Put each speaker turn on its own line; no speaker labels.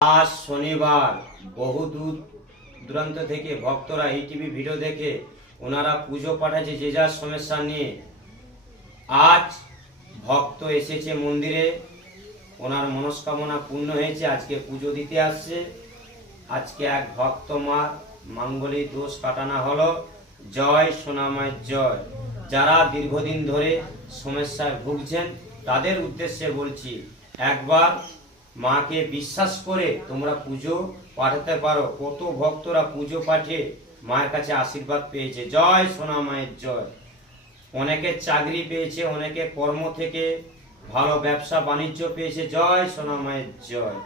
আজ শনিবার বহু দূর দূরান্ত থেকে ভক্তরা এই টিভি ভিডিও দেখে ওনারা পুজো পাঠাচ্ছে যে যার সমস্যা নিয়ে। আজ ভক্ত এসেছে মন্দিরে, ওনার মনস্কামনা পূর্ণ হয়েছে, আজকে পুজো দিতে আসছে। আজকে এক ভক্ত মার মাঙ্গলিক দোষ কাটানো হলো। জয় সোনামায়ের জয়। যারা দীর্ঘদিন ধরে সমস্যায় ভুগছেন, তাদের উদ্দেশ্যে বলছি, একবার মাকে বিশ্বাস করে তোমরা পুজো পাঠাতে পারো। কত ভক্তরা পুজো পাঠিয়ে মার কাছে আশীর্বাদ পেয়েছে। জয় সোনা মায়ের জয়। অনেকে চাকরি পেয়েছে, অনেকে কর্ম থেকে ভালো ব্যবসা বাণিজ্য পেয়েছে। জয় সোনা মায়ের জয়।